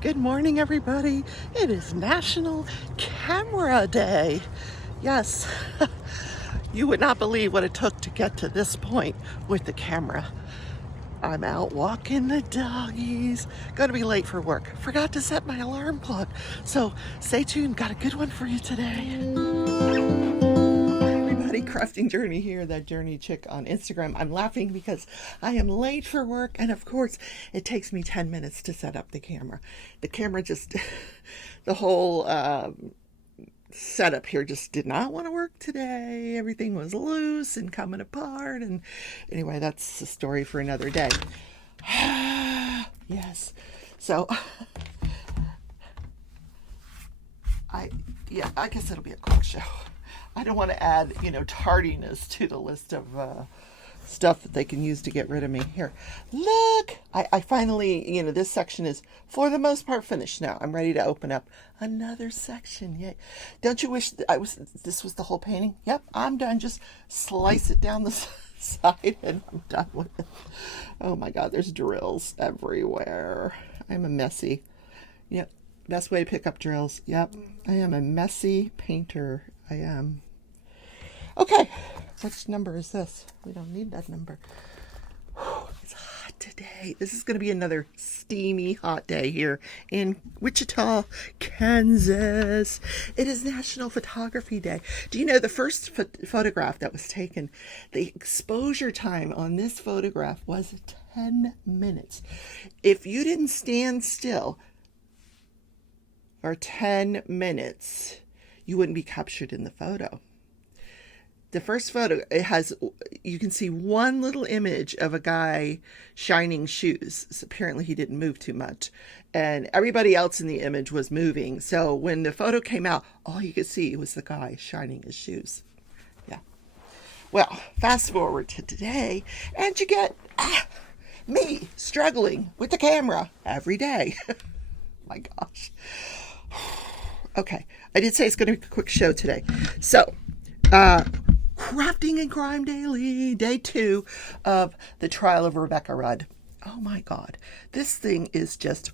Good morning, everybody. It is National Camera Day. Yes, you would not believe what it took to get to this point with the camera. I'm out walking the doggies. Gonna be late for work. Forgot to set my alarm clock. So stay tuned. Got a good one for you today. Everybody, Crafting Journey here, that journey chick on Instagram. I'm laughing because I am late for work, and of course it takes me 10 minutes to set up the camera. The camera just the whole setup here just did not want to work today. Everything was loose and coming apart, and anyway, that's a story for another day. Yes, so I guess it'll be a quick show. I don't want to add, tardiness to the list of stuff that they can use to get rid of me. Here, look! I finally, this section is, for the most part, finished now. I'm ready to open up another section. Yay. Don't you wish this was the whole painting? Yep, I'm done. Just slice it down the side and I'm done with it. Oh my God, there's drills everywhere. I'm a messy. Yep, best way to pick up drills. Yep, I am a messy painter. I am. Okay, which number is this? We don't need that number. It's hot today. This is going to be another steamy hot day here in Wichita, Kansas. It is National Photography Day. Do you know the first photograph that was taken, the exposure time on this photograph was 10 minutes. If you didn't stand still for 10 minutes, you wouldn't be captured in the photo. The first photo, you can see one little image of a guy shining shoes. So apparently he didn't move too much. And everybody else in the image was moving. So when the photo came out, all you could see was the guy shining his shoes. Yeah. Well, fast forward to today, and you get me struggling with the camera every day. My gosh. Okay, I did say it's going to be a quick show today. So, Crafting and Crime Daily, day 2 of the trial of Rebecca Rudd. Oh my God, this thing is just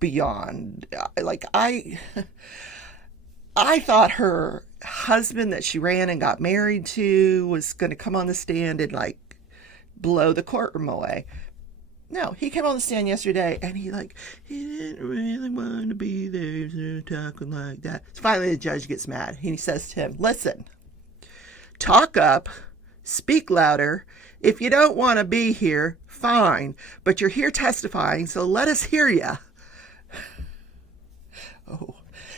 beyond. I thought her husband that she ran and got married to was going to come on the stand and blow the courtroom away. No, he came on the stand yesterday and he didn't really want to be there, so talking like that. So finally the judge gets mad and he says to him, listen, talk up, speak louder. If you don't want to be here, fine, but you're here testifying, so let us hear you. Oh,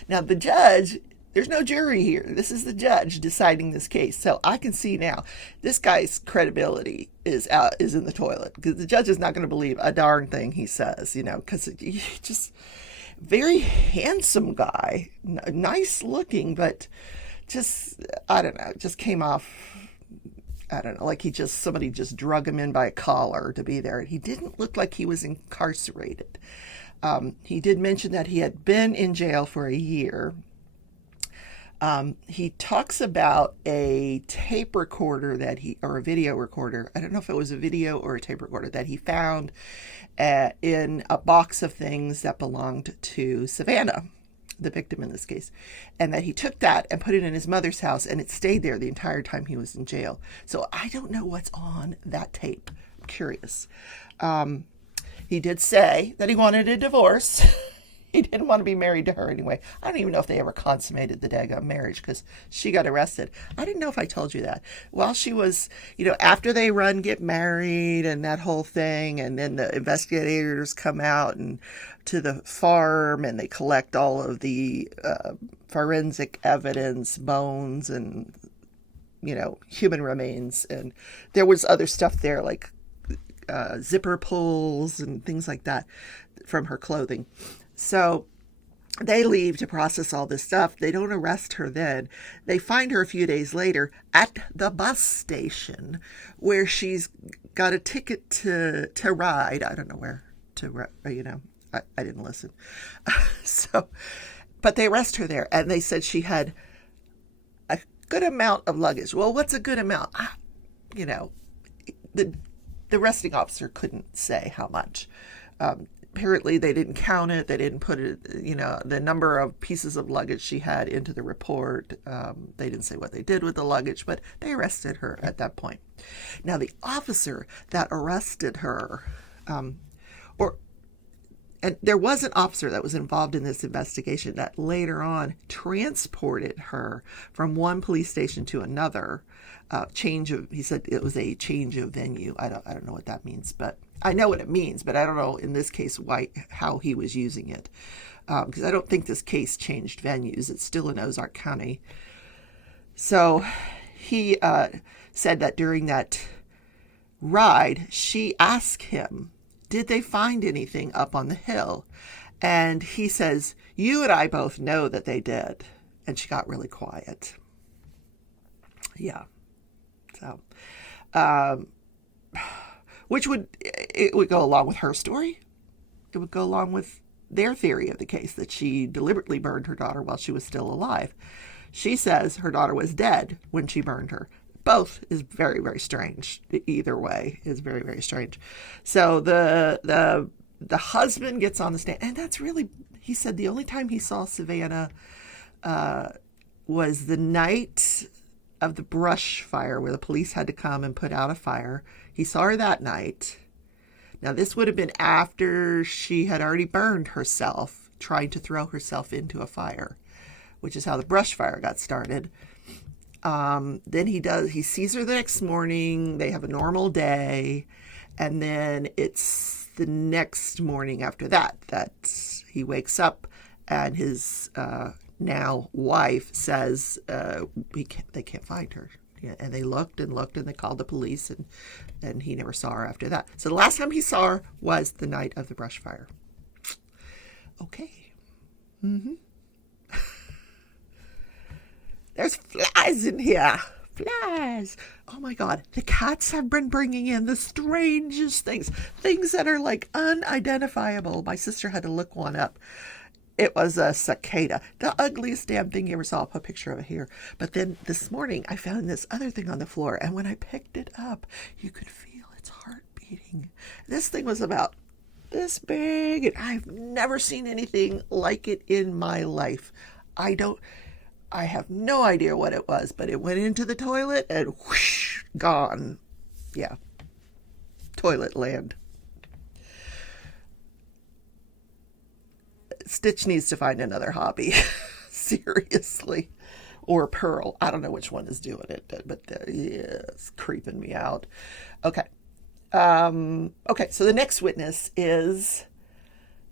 now the judge, there's no jury here. This is the judge deciding this case. So I can see now this guy's credibility is in the toilet because the judge is not going to believe a darn thing he says, because he's just very handsome guy, nice looking, but just, I don't know, just came off, I don't know, like somebody just drug him in by a collar to be there. He didn't look like he was incarcerated. He did mention that he had been in jail for a year. He talks about a tape recorder or a video recorder. I don't know if it was a video or a tape recorder that he found in a box of things that belonged to Savannah, the victim in this case, and that he took that and put it in his mother's house and it stayed there the entire time he was in jail. So I don't know what's on that tape. I'm curious. He did say that he wanted a divorce. He didn't want to be married to her anyway. I don't even know if they ever consummated the daggone marriage because she got arrested. I didn't know if I told you that. While she was, after they get married and that whole thing, and then the investigators come out and to the farm and they collect all of the forensic evidence, bones and, human remains. And there was other stuff there like zipper pulls and things like that from her clothing. So they leave to process all this stuff. They don't arrest her then. They find her a few days later at the bus station where she's got a ticket to ride. I don't know where to, I didn't listen. But they arrest her there and they said she had a good amount of luggage. Well, what's a good amount? The arresting officer couldn't say how much. apparently they didn't count it. They didn't put it, the number of pieces of luggage she had into the report. They didn't say what they did with the luggage, but they arrested her at that point. Now, the officer that arrested her, and there was an officer that was involved in this investigation that later on transported her from one police station to another. He said it was a change of venue. I don't know what that means, but I know what it means, but I don't know in this case how he was using it. Because I don't think this case changed venues. It's still in Ozark County. So he said that during that ride, she asked him, did they find anything up on the hill? And he says, you and I both know that they did. And she got really quiet. Yeah. So, it would go along with her story. It would go along with their theory of the case, that she deliberately burned her daughter while she was still alive. She says her daughter was dead when she burned her. Both is very, very strange. Either way is very, very strange. So the husband gets on the stand, and that's really, he said the only time he saw Savannah was the night of the brush fire, where the police had to come and put out a fire. He saw her that night. Now, this would have been after she had already burned herself, trying to throw herself into a fire, which is how the brush fire got started. Then he sees her the next morning. They have a normal day. And then it's the next morning after that he wakes up, and his now wife says they can't find her. Yeah, and they looked and they called the police, and he never saw her after that. So the last time he saw her was the night of the brush fire. Okay. Mm-hmm. There's flies in here. Flies. Oh my God. The cats have been bringing in the strangest things. Things that are like unidentifiable. My sister had to look one up. It was a cicada. The ugliest damn thing you ever saw. I'll put a picture of it here. But then this morning I found this other thing on the floor. And when I picked it up, you could feel its heart beating. This thing was about this big. And I've never seen anything like it in my life. I have no idea what it was, but it went into the toilet and whoosh, gone. Yeah. Toilet land. Stitch needs to find another hobby. Seriously. Or Pearl. I don't know which one is doing it, but it's creeping me out. Okay. So the next witness is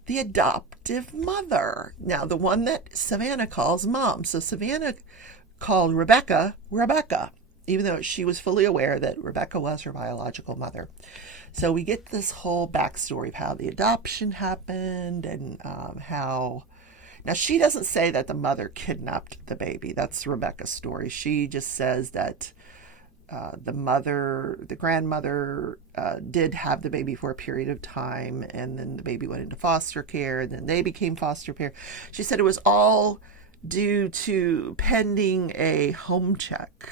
the adoptive mother. Now, the one that Savannah calls mom. So Savannah called Rebecca, even though she was fully aware that Rebecca was her biological mother. So we get this whole backstory of how the adoption happened and how... Now, she doesn't say that the mother kidnapped the baby. That's Rebecca's story. She just says that the grandmother did have the baby for a period of time, and then the baby went into foster care, and then they became foster care. She said it was all due to pending a home check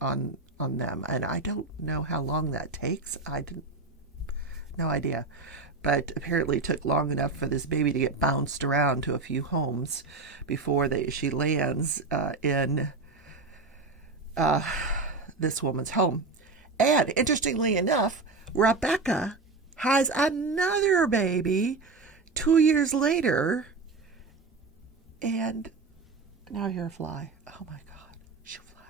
on them, and I don't know how long that takes. No idea. But apparently it took long enough for this baby to get bounced around to a few homes before she lands in this woman's home. And interestingly enough, Rebecca has another baby 2 years later. And now I hear a fly. Oh my God, she'll fly.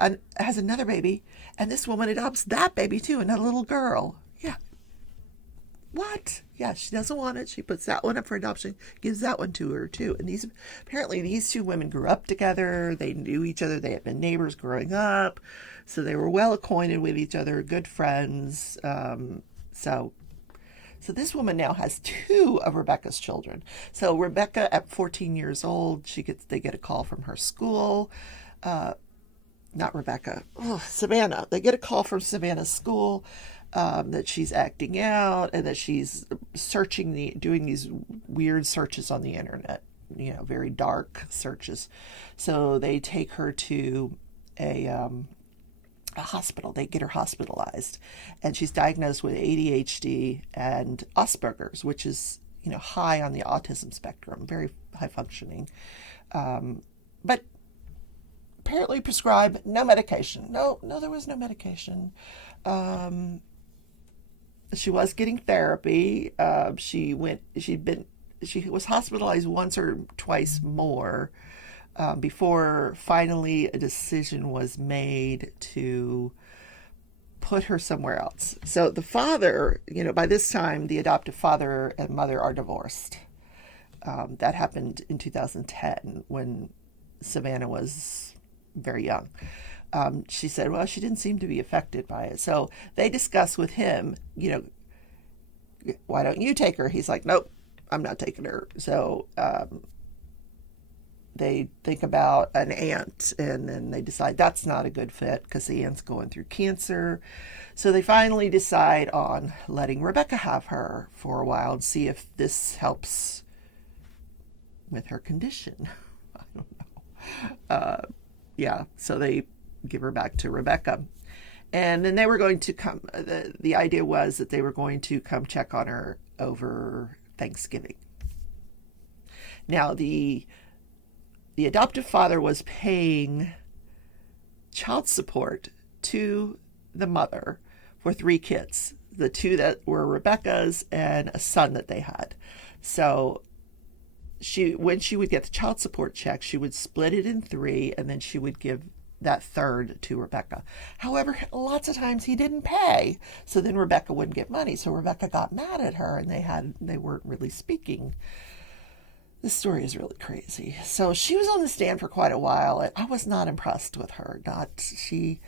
And has another baby. And this woman adopts that baby too, another little girl. Yeah. What? Yeah, she doesn't want it. She puts that one up for adoption, gives that one to her too. And apparently these two women grew up together. They knew each other. They had been neighbors growing up. So they were well acquainted with each other, good friends. So this woman now has two of Rebecca's children. So Rebecca, at 14 years old, they get a call from her school. Not Rebecca. Savannah. They get a call from Savannah's school. That she's acting out and that she's doing these weird searches on the internet, very dark searches. So they take her to a a hospital. They get her hospitalized, and she's diagnosed with ADHD and Asperger's, which is, high on the autism spectrum, very high functioning. But apparently prescribed no medication. No, there was no medication. She was getting therapy. She was hospitalized once or twice more before finally a decision was made to put her somewhere else. So the father, by this time, the adoptive father and mother are divorced. That happened in 2010 when Savannah was very young. She said, well, she didn't seem to be affected by it. So they discuss with him, why don't you take her? He's like, nope, I'm not taking her. So they think about an aunt, and then they decide that's not a good fit because the aunt's going through cancer. So they finally decide on letting Rebecca have her for a while and see if this helps with her condition. I don't know. Yeah, so they give her back to Rebecca. And then they were going to come, the idea was that they were going to come check on her over Thanksgiving. Now, the adoptive father was paying child support to the mother for 3 kids, the 2 that were Rebecca's and a son that they had. So when she would get the child support check, she would split it in 3, and then she would give that 3rd to Rebecca. However, lots of times he didn't pay, so then Rebecca wouldn't get money. So Rebecca got mad at her, and they weren't really speaking. This story is really crazy. So she was on the stand for quite a while, and I was not impressed with her. She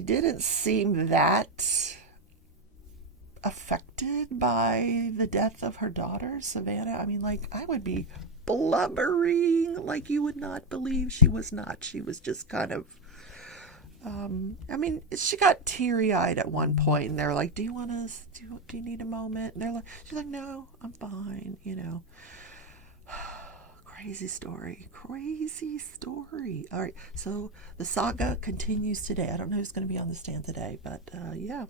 didn't seem that affected by the death of her daughter, Savannah. I mean, I would be blubbering like you would not believe. She was not. She was just kind of, she got teary-eyed at one point, and they're like, do you need a moment? And she's like, no, I'm fine, Crazy story. All right, so the saga continues today. I don't know who's going to be on the stand today, but yeah.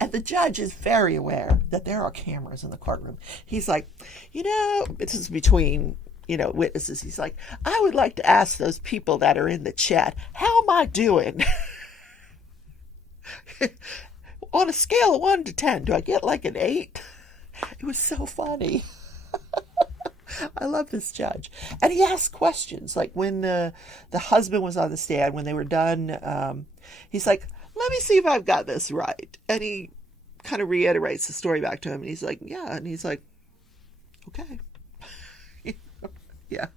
And the judge is very aware that there are cameras in the courtroom. He's like, this is between, witnesses. He's like, I would like to ask those people that are in the chat, how am I doing? On a scale of 1 to 10, do I get like an 8? It was so funny. I love this judge. And he asked questions. Like when the husband was on the stand, when they were done, he's like, let me see if I've got this right. And he kind of reiterates the story back to him. And he's like, yeah. And he's like, okay. Yeah.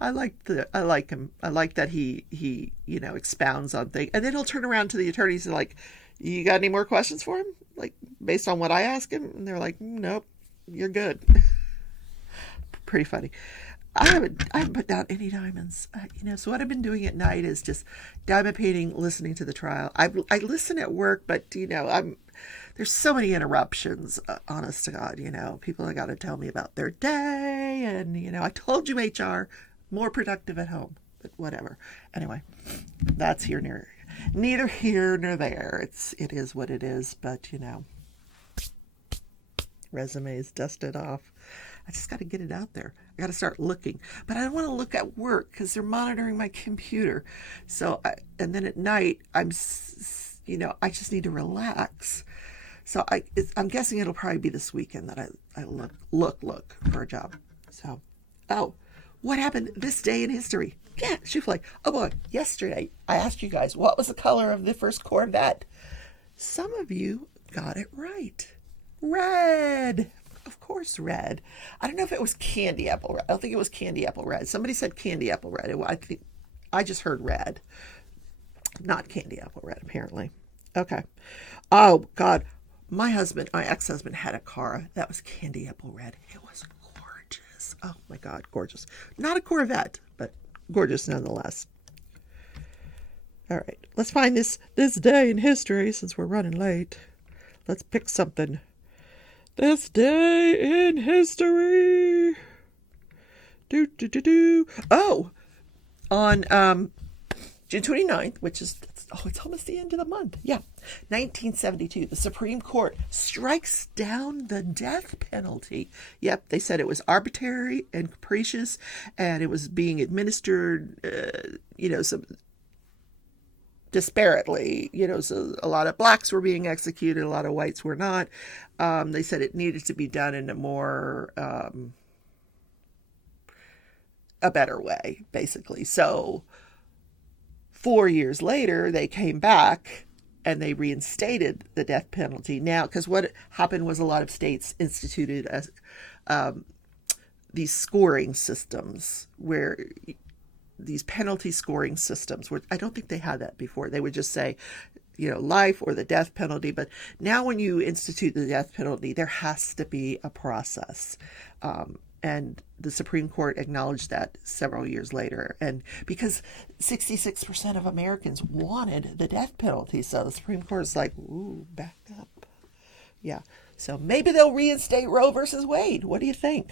I like him. I like that he expounds on things. And then he'll turn around to the attorneys and like, you got any more questions for him? Like, based on what I ask him? And they're like, nope, you're good. Pretty funny. I haven't put down any diamonds. So what I've been doing at night is just diamond painting, listening to the trial. I listen at work, but there's so many interruptions. Honest to God, people have got to tell me about their day, and I told you HR, more productive at home, but whatever. Anyway, that's neither here nor there. It is what it is, but resumes dusted off. I just got to get it out there. I got to start looking. But I don't want to look at work because they're monitoring my computer. And then at night, I just need to relax. So I'm guessing it'll probably be this weekend that I look for a job. So, what happened this day in history? Yeah, shoot flag. Oh boy, yesterday I asked you guys, what was the color of the first Corvette? Some of you got it right. Red. Of course, red. I don't know if it was candy apple red. I don't think it was candy apple red. Somebody said candy apple red. I just heard red. Not candy apple red, apparently. Okay. Oh, God. My ex-husband had a car that was candy apple red. It was gorgeous. Oh, my God, gorgeous. Not a Corvette, but gorgeous nonetheless. All right. Let's find this day in history since we're running late. Let's pick something. This day in history. Oh, on June 29th, which is, it's almost the end of the month. Yeah. 1972, the Supreme Court strikes down the death penalty. Yep, they said it was arbitrary and capricious, and it was being administered, some disparately. So a lot of blacks were being executed, a lot of whites were not. They said it needed to be done in a more, a better way, basically. So 4 years later, they came back and they reinstated the death penalty. Now, because what happened was a lot of states instituted as these scoring systems, where these penalty scoring systems, where I don't think they had that before. They would just say, life or the death penalty. But now when you institute the death penalty, there has to be a process. And the Supreme Court acknowledged that several years later. And because 66% of Americans wanted the death penalty, so the Supreme Court is like, ooh, back up. Yeah. So maybe they'll reinstate Roe versus Wade. What do you think?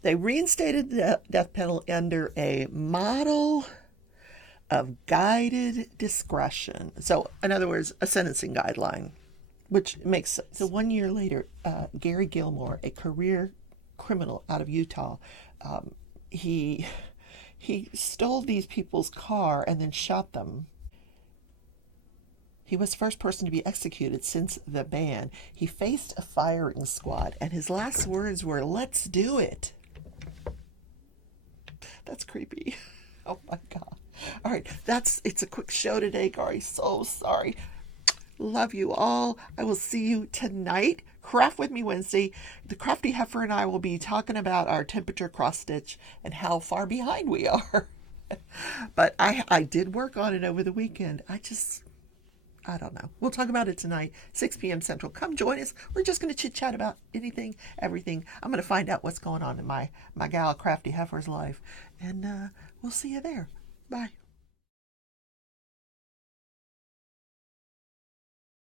They reinstated the death penalty under a model of guided discretion. So, in other words, a sentencing guideline, which makes sense. So 1 year later, Gary Gilmore, a career criminal out of Utah, he stole these people's car and then shot them. He was the first person to be executed since the ban. He faced a firing squad, and his last words were, "Let's do it." That's creepy. Oh my God. All right. It's a quick show today, Gary. So sorry. Love you all. I will see you tonight. Craft with me Wednesday. The Crafty Heifer and I will be talking about our temperature cross stitch and how far behind we are. But I did work on it over the weekend. I don't know. We'll talk about it tonight, 6 p.m. Central. Come join us. We're just going to chit-chat about anything, everything. I'm going to find out what's going on in my gal Crafty Heifer's life. And we'll see you there. Bye.